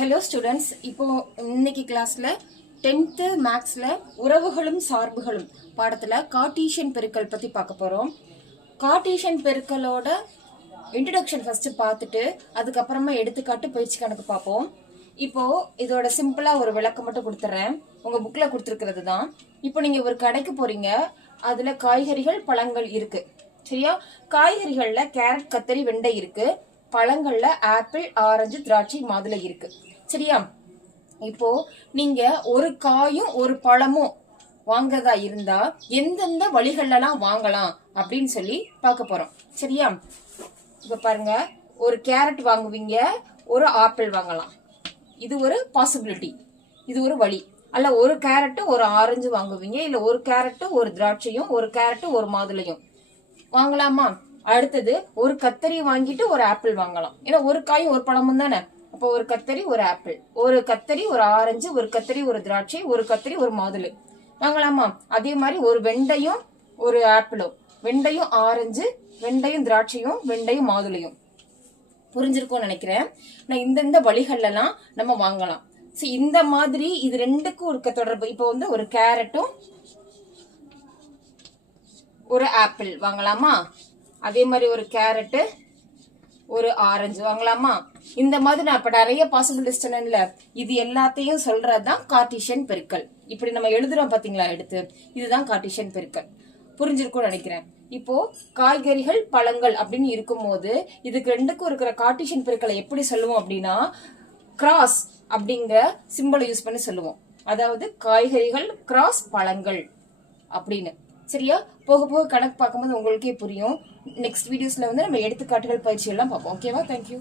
Hello students, இப்போ இன்னைக்கு கிளாஸ்ல 10th மேக்ஸ்ல உறவுகளும் சார்புகளும் பாடத்துல கார்ட்டீசியன் பெருக்கல் பத்தி பார்க்க போறோம். கார்ட்டீசியன் பெருக்கலோட இன்ட்ரோடக்ஷன் ஃபர்ஸ்ட் பார்த்துட்டு அதுக்கப்புறமா எடுத்துக்காட்டு பயிற்சி கணக்கு பார்ப்போம். இப்போ இதோட சிம்பிளா ஒரு விளக்கம் மட்டும் கொடுத்துறேன். உங்க புக்ல கொடுத்துருக்கிறது தான். இப்போ நீங்க ஒரு கடைக்கு போறீங்க, அதுல காய்கறிகள் பழங்கள் இருக்கு. சரியா? காய்கறிகள்ல கேரட், கத்தரி, வெண்டை இருக்கு. பழங்கள்ல ஆப்பிள், ஆரஞ்சு, திராட்சை, மாதுளை இருக்கு. சரியா? இப்போ நீங்க ஒரு காயும் ஒரு பழமும் வாங்கறதா இருந்தா எந்தெந்த வழிகள்லாம் வாங்கலாம் அப்படின்னு சொல்லி பார்க்க போறோம். சரியா? இப்ப பாருங்க, ஒரு கேரட் வாங்குவீங்க, ஒரு ஆப்பிள் வாங்கலாம். இது ஒரு பாசிபிலிட்டி, இது ஒரு வழி. அல்ல ஒரு கேரட் ஒரு ஆரஞ்சு வாங்குவீங்க, இல்ல ஒரு கேரட் ஒரு திராட்சையும் ஒரு கேரட் ஒரு மாதுளையும் வாங்கலாமா? அடுத்தது ஒரு கத்தரி வாங்கிட்டு ஒரு ஆப்பிள் வாங்கலாம். ஏன்னா ஒரு காயும் ஒரு பழமும் தானே. அப்போ ஒரு கத்தரி ஒரு ஆப்பிள், ஒரு கத்தரி ஒரு ஆரஞ்சு, ஒரு கத்தரி ஒரு திராட்சை, ஒரு கத்தரி ஒரு மாதுளை வாங்கலாமா? அதே மாதிரி ஒரு வெண்டையும் ஒரு ஆப்பிளும், வெண்டையும் ஆரஞ்சு, வெண்டையும் திராட்சையும், வெண்டையும் மாதுளையும். புரிஞ்சிருக்கும்னு நினைக்கிறேன். நான் இந்தந்த வழிகள்லாம் நம்ம வாங்கலாம். இந்த மாதிரி இது ரெண்டுக்கும் இருக்க தொடர்பு. இப்போ வந்து ஒரு கேரட்டும் ஒரு ஆப்பிள் வாங்கலாமா? அதே மாதிரி ஒரு கேரட் ஒரு ஆரஞ்சு வாங்கலாமா? இந்த மாதிரி நான் இப்ப நிறைய பாசிபிலிட்டிஸ் சொன்னேன்ல, இது எல்லாத்தையும் சொல்றதுதான் கார்ட்டீசியன் பெருக்கல். இப்படி நம்ம எழுதுறோம் பாத்தீங்களா எடுத்து, இதுதான் கார்ட்டீசியன் பெருக்கல். புரிஞ்சிருக்கும்னு நினைக்கிறேன். இப்போ காய்கறிகள் பழங்கள் அப்படின்னு இருக்கும் போது இதுக்கு ரெண்டுக்கும் இருக்கிற கார்ட்டீசியன் பெருக்கலை எப்படி சொல்லுவோம் அப்படின்னா, கிராஸ் அப்படிங்கிற சிம்பிளை யூஸ் பண்ணி சொல்லுவோம். அதாவது காய்கறிகள் கிராஸ் பழங்கள் அப்படின்னு. சரியா? போக போக கணக்கு பார்க்கும்போது உங்களுக்கே புரியும். நெக்ஸ்ட் வீடியோஸ்ல வந்து நம்ம எடுத்துக்காட்டுகள் பயிற்சி எல்லாம் பார்ப்போம். ஓகேவா? தேங்க்யூ.